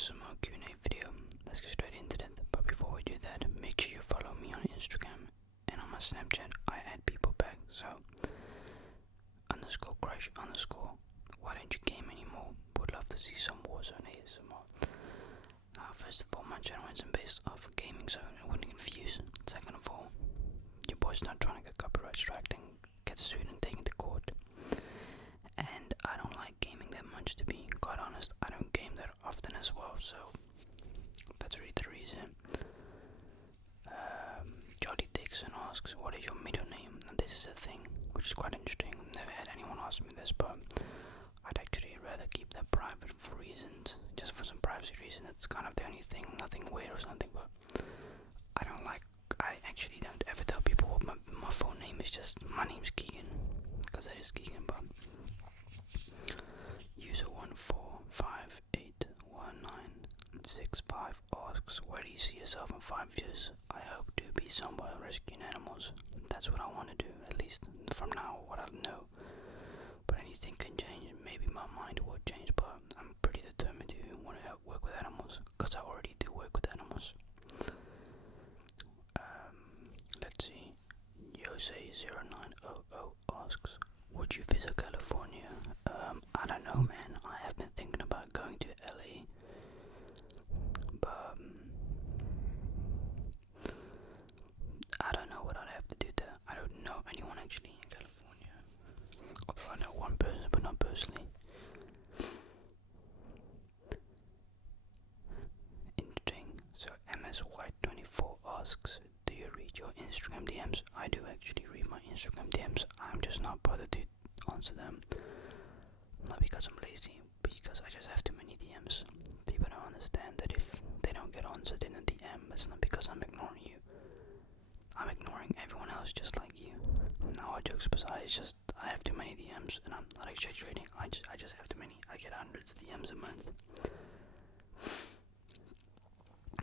ASMR Q&A video. Let's get straight into it. But before we do that, make sure you follow me on Instagram and on my Snapchat. I add people back. So underscore crush underscore. Why don't you game anymore? Would love to see some Warzone ASMR. First of all, my channel isn't based off of gaming, so it wouldn't confuse. Second of all, your boy's not trying to get copyright striked and get sued and taken to court. And I don't like gaming that much, to be quite honest. I don't game that often as well, so that's really the reason. Jolly Dixon asks, what is your middle name? And this is a thing which is quite interesting. Never had anyone ask me this, but I'd actually rather keep that private for reasons, just for some privacy reasons. It's kind of the only thing, nothing weird or something, but I actually don't ever tell people what my full name is. Just my name's Keegan, because it is Keegan. But user 1458196 asks, where do you see yourself in 5 years? I hope to be somewhere rescuing animals. That's what I want to do, at least from now, what I know. But anything can change. Maybe my mind will change, but I'm pretty determined to want to work with animals, because I already do work with animals. Let's see. Jose0900 asks, would you visit California? I don't know, man. I have been thinking about going to LA, but I don't know what I'd have to do there. I don't know anyone actually in California. Although I know one person, but not personally. Interesting. So MSY24 asks, do you read your Instagram DMs? I do actually read my Instagram DMs. I'm just not bothered to answer them. Not because I'm lazy, but because I just have too many DMs. People don't understand that if they don't get answered in a DM, it's not because I'm ignoring you. I'm ignoring everyone else just like you. Now, all jokes aside, it's just I have too many DMs, and I'm not exaggerating. I just have too many. I get hundreds of DMs a month.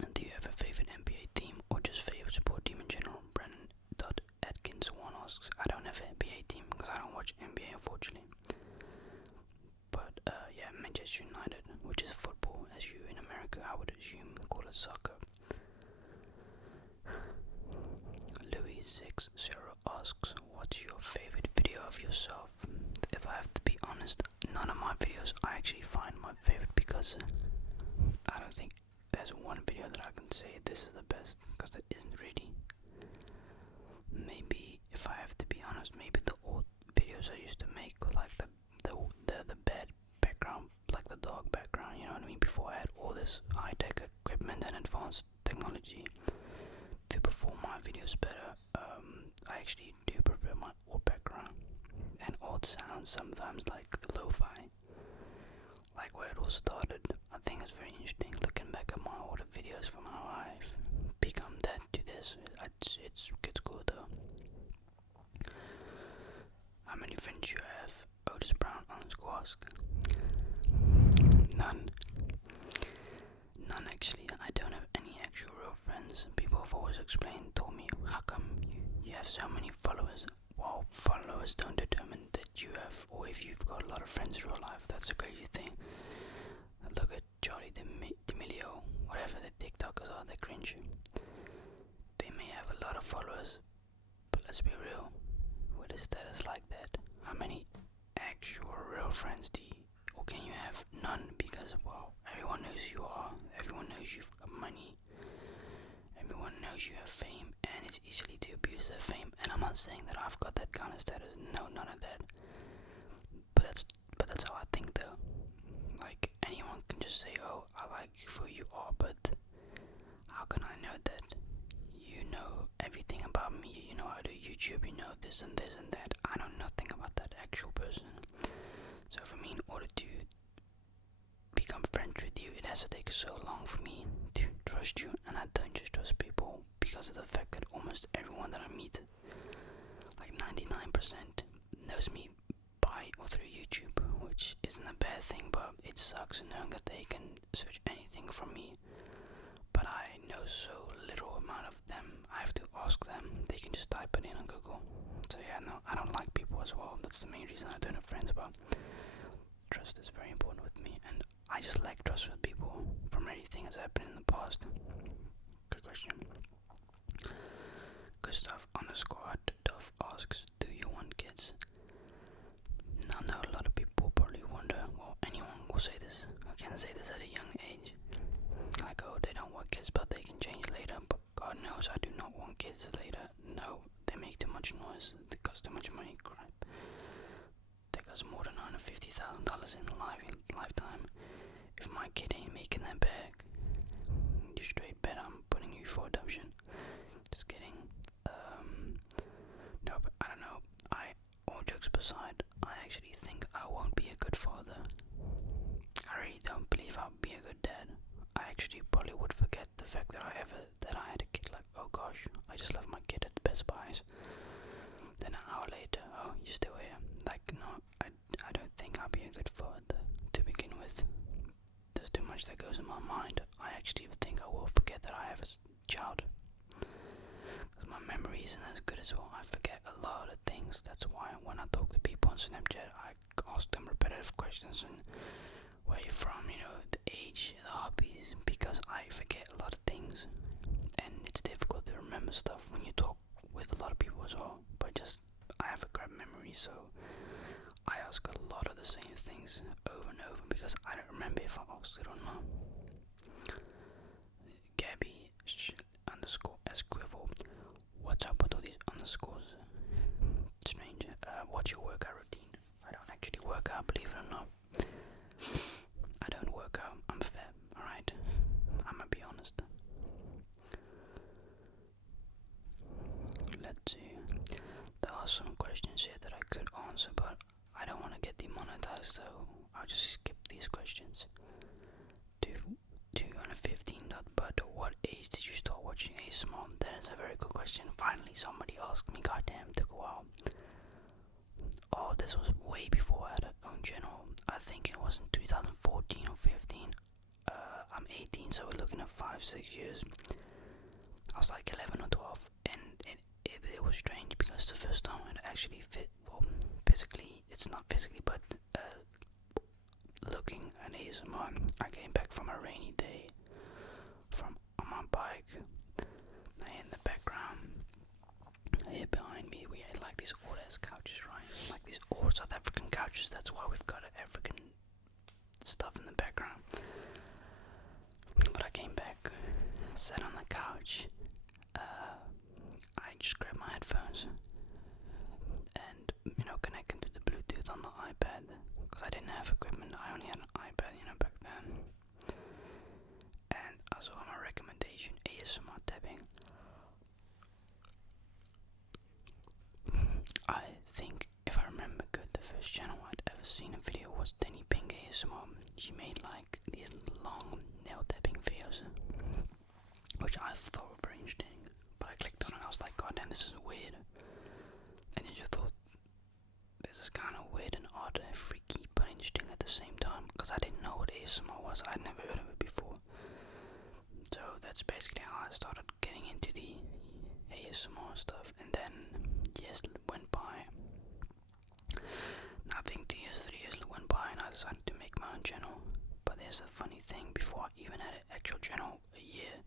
And do you have a favorite NBA team or just favorite sport team in general? Brandon.Atkins1 asks, I don't have an NBA team because I don't watch NBA, unfortunately. But yeah, Manchester United, which is football, as you in America, I would assume, call it soccer. Louis60 asks, what's your favorite video of yourself? If I have to be honest, none of my videos I actually find my favorite, because I don't think there's one video that I can say this is the best, because it isn't really. Maybe, if I have to be honest, maybe the old videos I used to make with like the bad background, like the dog background, you know what I mean, before I had all this high-tech equipment and advanced technology to perform my videos better. I actually do prefer my old background and old sounds sometimes, like the lo-fi, like where it all started. I think it's very interesting looking back at my older videos from how I've become that to this. It's cool though. How many friends you have? Otis Brown underscore ask. None actually. I don't have any actual real friends. People have always told me, how come you have so many followers? Well, followers don't determine that you have, or if you've got a lot of friends in real life. That's a crazy thing. Look at Charlie D'Amelio, whatever the TikTokers are, they cringe. They may have a lot of followers, but let's be real, with a status like that, how many actual real friends do you, or can you have? None, because well, everyone knows who you are, everyone knows you've got money, everyone knows you have fame, and it's easily to abuse that fame. And I'm not saying that I've got that kind of status, no, none of that, but that's how I think though. Like, anyone can just say, oh, I like you for who you are, but how can I know that you know everything about me? You know how to YouTube, you know this and this and that. I know nothing about that actual person. So for me, in order to become friends with you, it has to take so long for me to trust you. And I don't just trust people because of the fact that almost everyone that I meet, like 99%, knows me by or through YouTube, which isn't a bad thing, but it sucks knowing that they can search anything from me. But I know so little amount of them. I have to ask them. They can just type it in on Google. So yeah, no, I don't like people as well. That's the main reason I don't have friends, but trust is very important with me. And I just lack trust with people from anything that's happened in the past. Good question. Gustav underscore Dove asks, do you want kids? Now, I know a lot of people probably wonder, well, anyone will say this, or can say this at a young age. Like, oh, they don't want kids, but they can change later. But God knows I do not want kids later. No, they make too much noise, they cost too much money, crap. They cost more than $150,000 in a lifetime. If my kid ain't making that back, you straight bet I'm putting you for adoption. Just kidding. No, but I don't know. All jokes aside, I actually think I won't be a good father. I really don't believe I'll be a good dad. I actually probably would forget the fact that I had a kid. Like, oh gosh, I just left my kid at the Best Buys. Then an hour later, oh, you're still here. Like, no, I don't think I'll be a good father to begin with. There's too much that goes in my mind. I actually think I will forget that I have a child. Because my memory isn't as good as well. I forget a lot of things. That's why when I talk to people on Snapchat, I ask them repetitive questions and where you're from, the age, the hobbies, because I forget a lot of things. And it's difficult to remember stuff when you talk with a lot of people as well. But I have a crap memory, so I ask a lot of the same things over and over because I don't remember if I asked it or not. Gabby underscore Esquivel. What's up with all these underscores? Strange. What's your workout routine? I don't actually work out, believe it or not. I don't work out. I'm fat, alright? I'm gonna be honest. Let's see. There are some questions here that I could answer, but I don't want to get demonetized, so I'll just skip these questions. 215. But what age did you start watching ASMR? That is a very good question. Finally, somebody asked me. Goddamn, took a while. Oh, this was way before I had a own channel. I think it was in 2014 or 15. I'm 18, so we're looking at 5-6 years. I was like 11 or 12, and it was strange because the first time it actually fit. Well, physically, it's not physically, but looking at ASMR. I came back from a rainy day on my bike. In the background, here behind me, we had like these old ass couches, right? Like these old South African couches. That's why we've got African stuff in the background. But I came back, sat on the couch. I just grabbed my headphones and connected to the Bluetooth on the iPad because I didn't have equipment. I only had an iPad, back then. And I saw my recommendation, ASMR tapping. I think, if I remember good, the first channel I'd ever seen a video was Denny Pink ASMR. She made like these long nail tapping videos, which I thought were very interesting. But I clicked on it and I was like, God damn, this is weird. And I just thought, this is kind of weird and odd and freaky, but interesting at the same time. Because I didn't know what ASMR was. I'd never heard of it before. So that's basically how I started getting into the ASMR stuff. And then years went by. I think 2 years, 3 years went by, and I decided to make my own channel. But there's a funny thing, before I even had an actual channel, a year,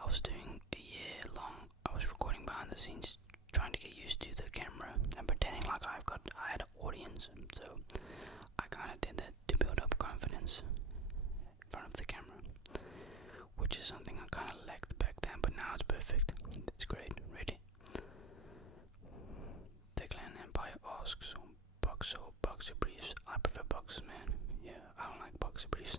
I was doing a year long, I was recording behind the scenes, trying to get used to the camera and pretending like I had an audience. So I kind of did that to build up confidence in front of the camera, which is something I kind of lacked back then, but now it's perfect. It's great, really. The Clan Empire asks, boxer briefs. I prefer boxers, man. Yeah, I don't like boxer briefs.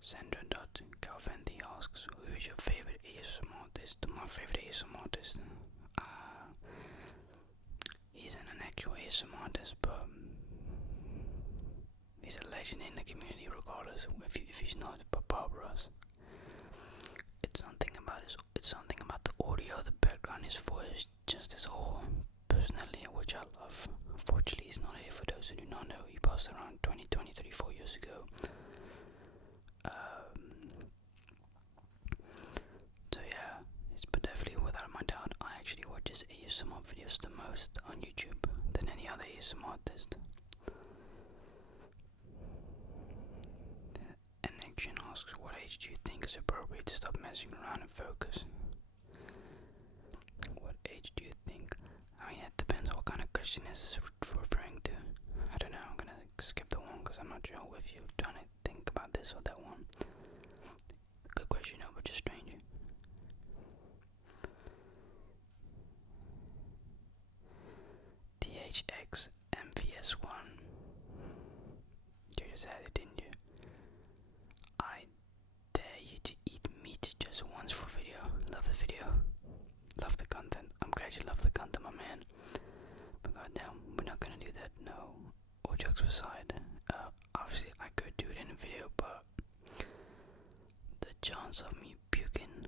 Sandra.Calventi asks, who is your favorite ASMR artist? My favorite ASMR artist? He isn't an actual ASMR artist, but he's a legend in the community regardless if he's not. But Bob Ross. It's something about the audio, the background, his voice, just his whole personality, which I love. Unfortunately, he's not here. For those who do not know, he passed around 4 years ago. So yeah, but definitely without my doubt, I actually watch his ASMR videos the most on YouTube than any other ASMR artist. Action asks, what age do you think is appropriate to stop messing around and focus? What age do you think? I mean, it depends what kind of question is referring to. I don't know, I'm gonna skip the one because I'm not sure if you're trying to think about this or that one. Good question, no, but just strange. THX MVS1. You just had it, didn't you? I dare you to eat meat just once for video. Love the video. Love the content. I'm glad you love the content, my man. But goddamn, we're not gonna do that, no. All jokes aside, obviously I could do it in a video, but the chance of me puking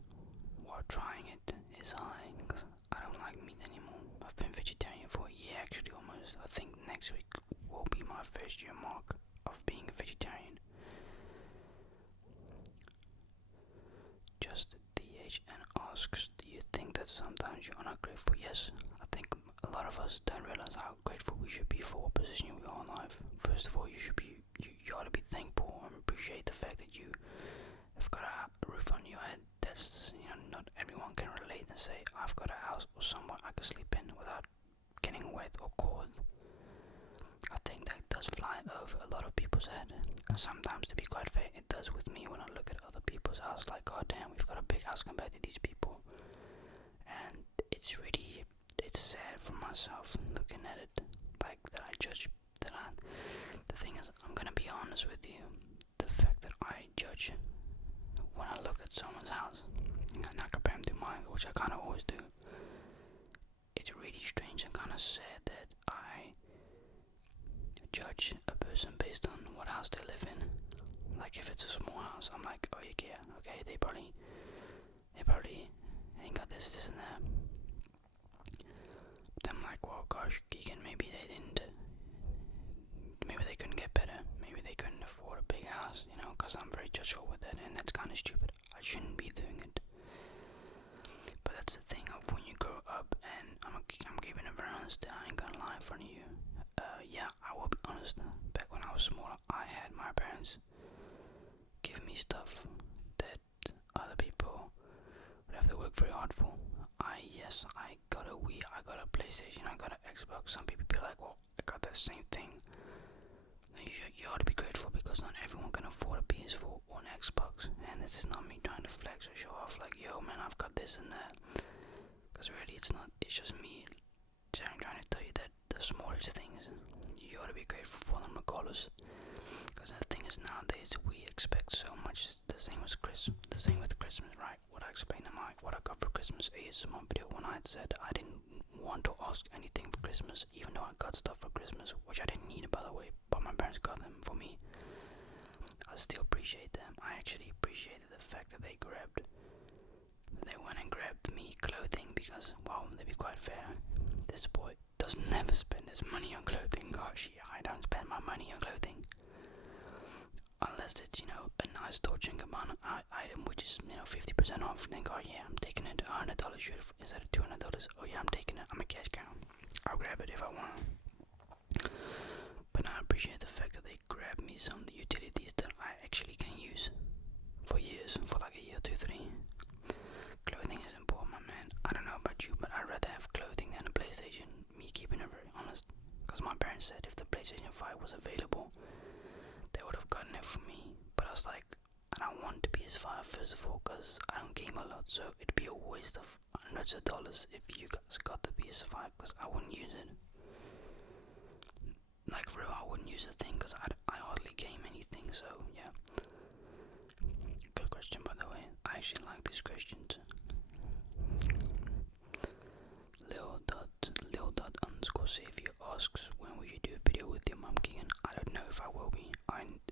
while trying it is high, because I don't like meat anymore. I've been vegetarian for a year, actually, almost. I think next week will be my first year mark of being a vegetarian. Just DHN asks, do you think that sometimes you are not grateful? Yes, I think a lot of us don't realize how grateful we should be for what position we are in life. First of all, you ought to be thankful and appreciate the fact that you have got a roof on your head. That's, not everyone can relate and say, I've got a house or somewhere I can sleep in without getting wet or cold. I think that does fly over a lot of people's head, and sometimes, to be quite fair, it does with me when I look at other people's house, like, god damn, we've got a big house compared to these people, and it's sad for myself looking at it, like, that I judge, the thing is, I'm gonna be honest with you, the fact that I judge when I look at someone's house, and I compare them to mine, which I kind of always do, it's really strange and kind of sad that I judge a person based on what house they live in. Like, if it's a small house, I'm like, oh yeah, okay, they probably ain't got this and that. Then I'm like, well, gosh, Keegan, maybe they couldn't get better. Maybe they couldn't afford a big house, because I'm very judgeful with it, and that's kind of stupid. I shouldn't be doing it. But that's the thing of when you grow up, and I'm keeping it very honest, I ain't gonna lie in front of you. Yeah, I will be honest. Back when I was smaller, I had my parents give me stuff that other people would have to work very hard for. I got a Wii, I got a PlayStation, I got an Xbox. Some people be like, well, I got that same thing. You ought to be grateful because not everyone can afford a PS4 or an Xbox. And this is not me trying to flex or show off like, yo man, I've got this and that. Because really it's not, it's just me trying to tell you that the smallest things, you ought to be grateful for them regardless. Because the thing is, nowadays we expect so much. The same with Christmas, right? What I explained in what I got for Christmas ASMR video when I said I didn't want to ask anything for Christmas, even though I got stuff for Christmas, which I didn't need, by the way, but my parents got them for me. I still appreciate them. I actually appreciated the fact that they went and grabbed me clothing because, well, to be quite fair, this boy does never spend his money on clothing. Gosh, yeah, I don't spend my money on clothing. Unless it's, a nice Dolce & Gabbana item, which is, 50% off. Then, oh yeah, I'm taking it. $100 shirt instead of $200. Oh yeah, I'm taking it. I'm a cash cow. I'll grab it if I want. But I appreciate the fact that they grab me some utilities that I actually can use for years, for like a year, 2, 3. Clothing is important, my man. I don't know about you, but I'd rather have clothing than a PlayStation. Me keeping it very honest. Because my parents said if the PlayStation 5 was available, they would have gotten it for me. But I was like, I don't want the PS5 first of all, because I don't game a lot, so it'd be a waste of hundreds of dollars if you guys got the PS5, because I wouldn't use it. Like, for real, I wouldn't use the thing, because I hardly game anything, so yeah. Good question, by the way. I actually like these questions. Lil._Savior asks, when will you do a video with your mum, Keegan? I don't know if I will be.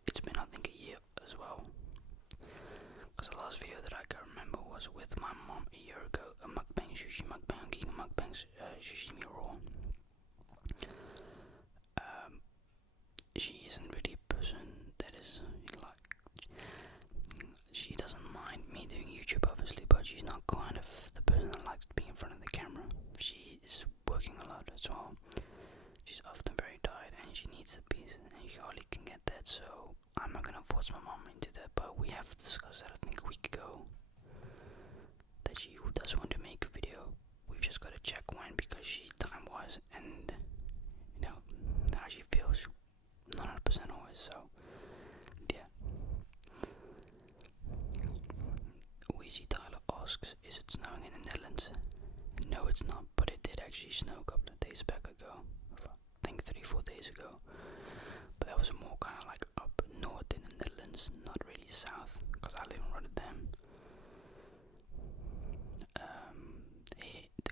It's been, I think, a year as well. Because the last video that I can remember was with my mom a year ago. A mukbang, sushi mukbang, Keegan mukbangs, sushi raw. She isn't really a person that is like, she doesn't mind me doing YouTube obviously, but she's not kind of the person that likes to be in front of the camera. She is working a lot as well. She's often very tired and she needs the peace and she hardly can get that, so I'm not gonna force my mom into that, but we have discussed that I think a week ago, that she does want to make a video. We've just got to check when, because she time-wise and how she feels, not 100% always. So yeah. Weezy Tyler asks, is it snowing in the Netherlands? No, it's not, but it did actually snow a couple of days back ago. I think 3-4 days ago. But that was more kind of like up north in the Netherlands, not really south, because I live in Rotterdam.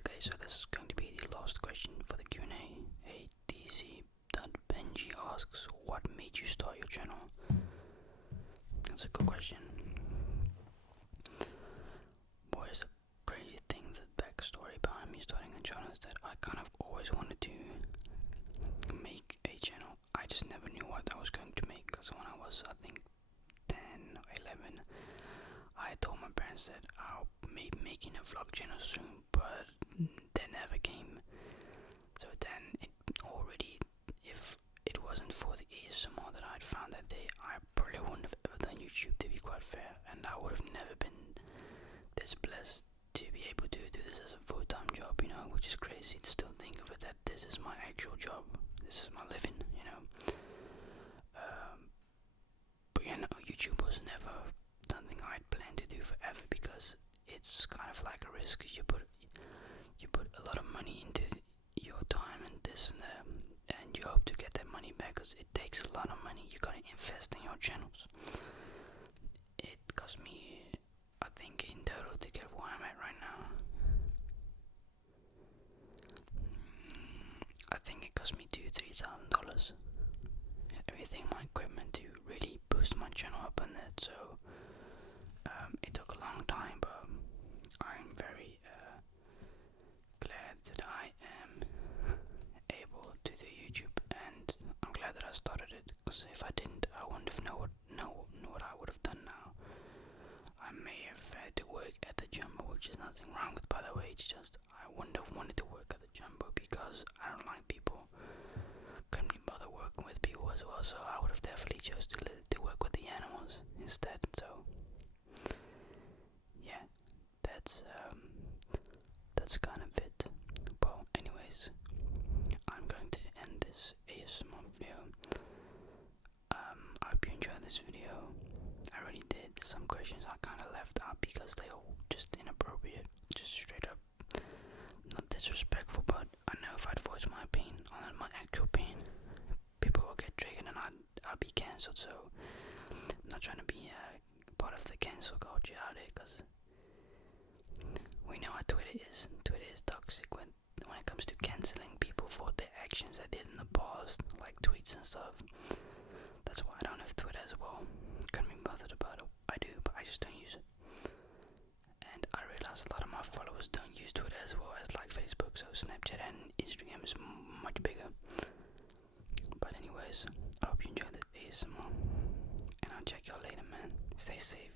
Okay, so this is going to be the last question for the Q&A. Hey, DC.Benji asks, what made you start your channel? That's a good question. What is the crazy thing, the backstory behind me starting a channel is that I kind of always wanted to make a channel. I just never knew what I was going to make, because when I was, I think, 10 or 11, I told my parents that I'll be making a vlog channel soon, but that never came. So then it already, if it wasn't for the ASMR that I'd found that day, I probably wouldn't have ever done YouTube, to be quite fair, and I would have never been this blessed to be able to do this as a full-time job, which is crazy to still think of it, that this is my actual job, this is my living, but YouTube was never something I'd planned to do forever, because it's kind of like a risk. You put a lot of money into your time and this and that, and you hope to get that money back, because it takes a lot of money. You gotta invest in your channels. It cost me, I think, in total to get where I'm at right now, I think it cost me $2,000-3,000. Everything, my equipment, to really boost my channel up on that. So it took a long time, but I'm very glad that I am able to do YouTube, and I'm glad that I started it, because if I didn't, I wouldn't have know what I would have done now. I may have had to work at the Jumbo, which is nothing wrong with, by the way. It's just I wouldn't have wanted to work at the Jumbo because I don't like people. Couldn't be bothered working with people as well, so I would have definitely chose to work with the animals instead. So yeah, that's kind of it. Well, anyways, I'm going to end this ASMR video. I hope you enjoyed this video. I really did. Some questions I kind of left out because they all just inappropriate, just straight up not disrespectful, but I know if I'd voice my opinion on my actual opinion, people will get triggered and I'll be cancelled. So I'm not trying to be part of the cancel culture out there, because we know how Twitter is. Twitter is toxic when it comes to cancelling people for their actions they did in the past, like tweets and stuff. That's why I don't have Twitter as well. Couldn't be bothered about it. I do, but I just don't use it. And I realize a lot of my followers don't use Twitter as well as like Facebook, so Snapchat and Instagram is much bigger. But anyways, I hope you enjoyed the ASMR, and I'll check y'all later, man. Stay safe.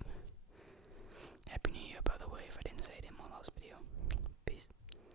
Happy New Year, by the way, if I didn't say it in my last video.